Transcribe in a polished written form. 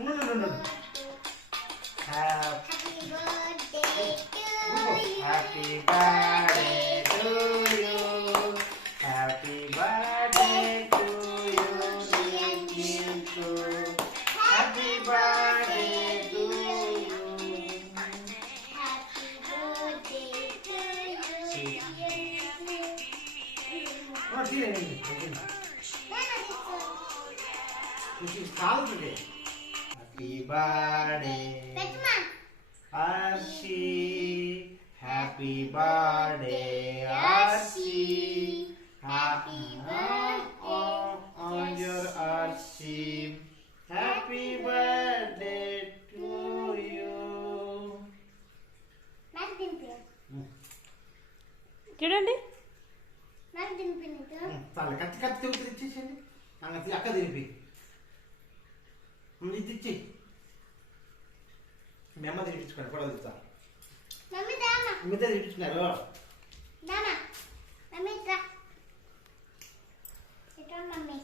Happy birthday to you. Happy birthday to you, dear Kintu. Happy birthday to you. Happy birthday to you. Happy birthday, Arshi. Happy birthday, Arshi. Happy birthday on your Arshi. Happy birthday to you. నాకు దింపి చూడండి నాకు దింపి నీకు చాలు కత్తి కత్తి తిరుగుతుంది ఇచ్చేసేయండి అంగతి అక్క తిరిపి ఇది ఇచ్చి మీ అమ్మ తిరిపించుకోండి కూడా ఇస్తా మమ్మీ దానా మీ దగ్గర తిరిపించుకున్నారు దానా మమ్మీ రా ఇట్లా మమ్మీ